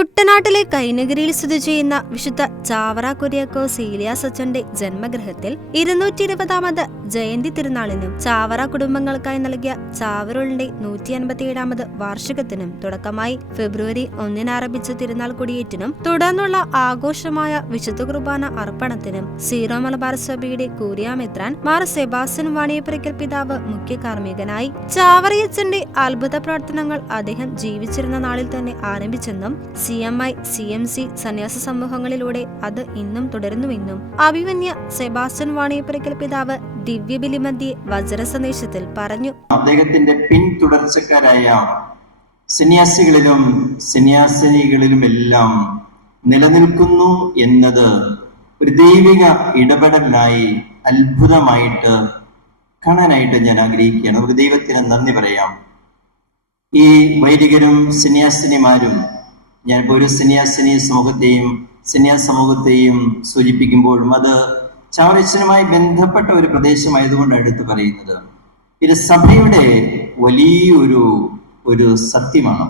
കുട്ടനാട്ടിലെ കൈനഗിരിയിൽ സ്ഥിതി ചെയ്യുന്ന വിശുദ്ധ ചാവറ കുര്യാക്കോസ് ഏലിയാസ് അച്ചന്റെ ജന്മഗൃഹത്തിൽ 220ാമത് ജയന്തി തിരുനാളിനും ചാവറ കുടുംബങ്ങൾക്കായി നൽകിയ ചാവറകളുടെ 157ാമത് വാർഷികത്തിനും തുടക്കമായി. ഫെബ്രുവരി 1 ആരംഭിച്ച തിരുനാൾ കൊടിയേറ്റിനും തുടർന്നുള്ള ആഘോഷമായ വിശുദ്ധ കുർബാന അർപ്പണത്തിനും സീറോ മലബാർ സഭയുടെ കൂരിയാമെത്രാൻ മാർ സെബാസ്റ്റ്യൻ വാണിയപ്പുരയ്ക്കൽ പിതാവ് മുഖ്യ കാർമ്മികനായി. ചാവറയച്ചന്റെ അത്ഭുത പ്രവർത്തനങ്ങൾ അദ്ദേഹം ജീവിച്ചിരുന്ന നാളിൽ തന്നെ ആരംഭിച്ചെന്നും CMI, CMC സന്യാസ സമൂഹങ്ങളിലൂടെ അത് ഇന്നും തുടരുന്നുവെന്നും അഭിമന്യ സെബാസ്റ്റ്യൻ വാണിയപ്പുരയ്ക്കൽ പിതാവ് ദിവ്യബലിമധ്യേ വചന സന്ദേശത്തിൽ പറഞ്ഞു. അദ്ദേഹത്തിന്റെ പിന്തുടർച്ചക്കാരായ സന്യാസികളിലും സന്യാസിനികളിലും എല്ലാം നിലനിൽക്കുന്നു എന്നത് ഒരു ദൈവിക ഇടപെടലായി അത്ഭുതമായിട്ട് കാണാനായിട്ട് ഞാൻ ആഗ്രഹിക്കുകയാണ്. ഒരു ദൈവത്തിന് നന്ദി പറയാം. ഈ വൈദികരും സന്യാസിനിമാരും, ഞാനിപ്പോൾ ഒരു സന്യാസിനി സമൂഹത്തെയും സന്യാസ സമൂഹത്തെയും സൂചിപ്പിക്കുമ്പോഴും അത് ചാവറയച്ചനുമായി ബന്ധപ്പെട്ട ഒരു പ്രദേശമായതുകൊണ്ടാണ് എടുത്തു പറയുന്നത്. ഇത് സഭയുടെ വലിയൊരു സത്യമാണ്.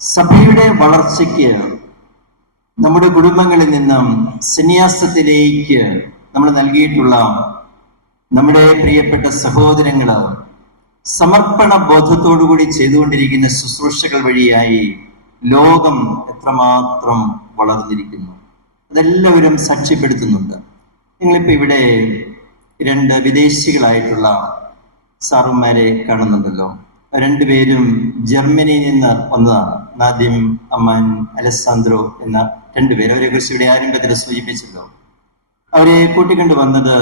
സഭയുടെ വളർച്ചയ്ക്ക് നമ്മുടെ കുടുംബങ്ങളിൽ നിന്നും സന്യാസത്തിലേക്ക് നമ്മൾ നൽകിയിട്ടുള്ള നമ്മുടെ പ്രിയപ്പെട്ട സഹോദരങ്ങള് സമർപ്പണ ബോധത്തോടുകൂടി ചെയ്തുകൊണ്ടിരിക്കുന്ന ശുശ്രൂഷകൾ വഴിയായി ലോകം എത്രമാത്രം വളർന്നിരിക്കുന്നു, അതെല്ലാവരും സാക്ഷ്യപ്പെടുത്തുന്നുണ്ട്. നിങ്ങളിപ്പോൾ ഇവിടെ 2 വിദേശികളായിട്ടുള്ള സാറുമാരെ കാണുന്നുണ്ടല്ലോ. 2 പേരും ജർമ്മനിയിൽ നിന്ന് വന്നതാണ്. നാദിം അമ്മാൻ അലസാന്ദ്രോ എന്ന 2 പേര്. അവരെ കുറിച്ച് ഇവിടെ ആരംഭത്തിൽ സൂചിപ്പിച്ചല്ലോ. അവരെ കൂട്ടിക്കൊണ്ട് വന്നത്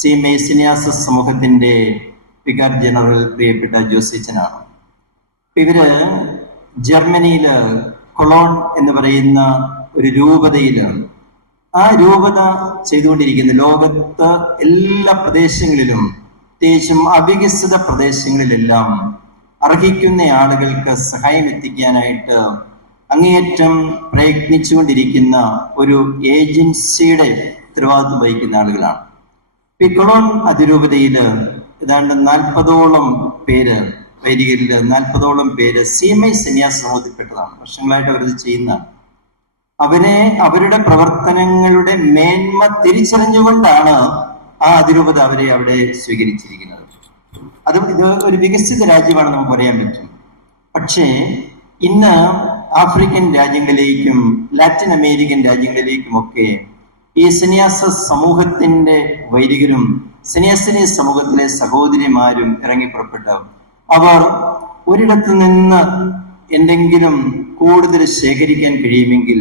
CMI സന്യാസ സമൂഹത്തിന്റെ വികാർ ജനറൽ പ്രിയപ്പെട്ട ജോസിച്ചനാണ്. ഇവര് ജർമ്മനിയില് കൊളോൺ എന്ന് പറയുന്ന ഒരു രൂപതയില് ആ രൂപത ചെയ്തുകൊണ്ടിരിക്കുന്ന ലോകത്ത് എല്ലാ പ്രദേശങ്ങളിലും, പ്രത്യേകിച്ചും അവികസിത പ്രദേശങ്ങളിലെല്ലാം അർഹിക്കുന്ന ആളുകൾക്ക് സഹായം എത്തിക്കാനായിട്ട് അങ്ങേയറ്റം പ്രയത്നിച്ചുകൊണ്ടിരിക്കുന്ന ഒരു ഏജൻസിയുടെ ഉത്തരവാദിത്വം വഹിക്കുന്ന ആളുകളാണ്. ഈ കൊളോൺ അതിരൂപതയില് ഏതാണ്ട് 40ഓളം പേര്, വൈദികരില് 40ഓളം പേര് CMI സന്യാസ സമൂഹത്തിൽപ്പെട്ടതാണ്. വർഷങ്ങളായിട്ട് അവരത് ചെയ്യുന്നതാണ്. അവരുടെ പ്രവർത്തനങ്ങളുടെ മേന്മ തിരിച്ചറിഞ്ഞുകൊണ്ടാണ് ആ അതിരൂപത അവരെ അവിടെ സ്വീകരിച്ചിരിക്കുന്നത്. ഇത് ഒരു വികസിത രാജ്യമാണെന്ന് നമുക്ക് പറയാൻ പറ്റും. പക്ഷേ ഇന്ന് ആഫ്രിക്കൻ രാജ്യങ്ങളിലേക്കും ലാറ്റിൻ അമേരിക്കൻ രാജ്യങ്ങളിലേക്കുമൊക്കെ ഈ സന്യാസ സമൂഹത്തിന്റെ വൈദികരും സന്യാസിനി സമൂഹത്തിലെ സഹോദരിമാരും ഇറങ്ങി പുറപ്പെട്ടു. അവർ ഒരിടത്ത് നിന്ന് എന്തെങ്കിലും കൂടുതൽ ശേഖരിക്കാൻ കഴിയുമെങ്കിൽ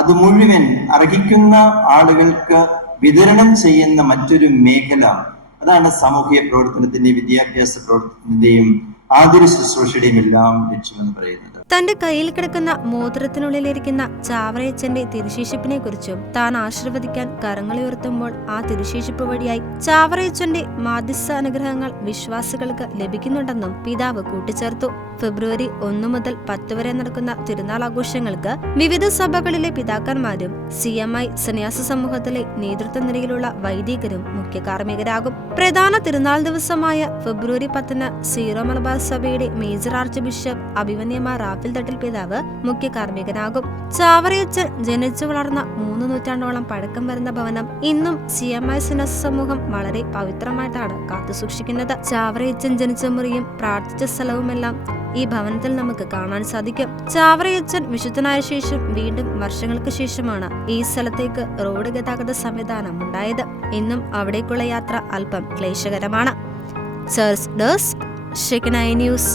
അത് മുഴുവൻ അർഹിക്കുന്ന ആളുകൾക്ക് വിതരണം ചെയ്യുന്ന മറ്റൊരു മേഖല, അതാണ് സാമൂഹിക പ്രവർത്തനത്തിന്റെയും വിദ്യാഭ്യാസ പ്രവർത്തനത്തിന്റെയും ആതുര ശുശ്രൂഷയുടെയും എല്ലാം ലക്ഷ്യമെന്ന് പറയുന്നത്. തന്റെ കയ്യിൽ കിടക്കുന്ന മോതിരത്തിനുള്ളിലിരിക്കുന്ന ചാവറയച്ചന്റെ തിരുശേഷിപ്പിനെ കുറിച്ചും താൻ ആശീർവദിക്കാൻ കരങ്ങളുയർത്തുമ്പോൾ ആ തിരുശേഷിപ്പ് വഴിയായി ചാവറയച്ചന്റെ മാധ്യസ്ഥ അനുഗ്രഹങ്ങൾ വിശ്വാസികൾക്ക് ലഭിക്കുന്നുണ്ടെന്നും പിതാവ് കൂട്ടിച്ചേർത്തു. ഫെബ്രുവരി 1 മുതൽ 10 വരെ നടക്കുന്ന തിരുനാൾ ആഘോഷങ്ങൾക്ക് വിവിധ സഭകളിലെ പിതാക്കന്മാരും CMI സന്യാസ സമൂഹത്തിലെ നേതൃത്വ നിരയിലുള്ള വൈദികരും മുഖ്യ കാർമ്മികരാകും. പ്രധാന തിരുനാൾ ദിവസമായ ഫെബ്രുവരി 10 സീറോ മലബാർ സഭയുടെ major arch bishop അഭിമന്യമാർ Raphael Thattil പിതാവ് മുഖ്യ കാർമ്മികനാകും. ചാവറയച്ചൻ ജനിച്ചു വളർന്ന 3 നൂറ്റാണ്ടോളം പഴക്കം വരുന്ന ഭവനം ഇന്നും CMI സന്യാസ സമൂഹം വളരെ പവിത്രമായിട്ടാണ് കാത്തുസൂക്ഷിക്കുന്നത്. ചാവറയച്ചൻ ജനിച്ച മുറിയും പ്രാർത്ഥിച്ച സ്ഥലവുമെല്ലാം ഈ ഭവനത്തിൽ നമുക്ക് കാണാൻ സാധിക്കും. ചാവറയച്ചൻ വിശുദ്ധനായ ശേഷം വീണ്ടും വർഷങ്ങൾക്ക് ശേഷമാണ് ഈ സ്ഥലത്തേക്ക് റോഡ് ഗതാഗത സംവിധാനം ഉണ്ടായത്. ഇന്നും അവിടേക്കുള്ള യാത്ര അല്പം ക്ലേശകരമാണ്. Church desk, Shekinah news.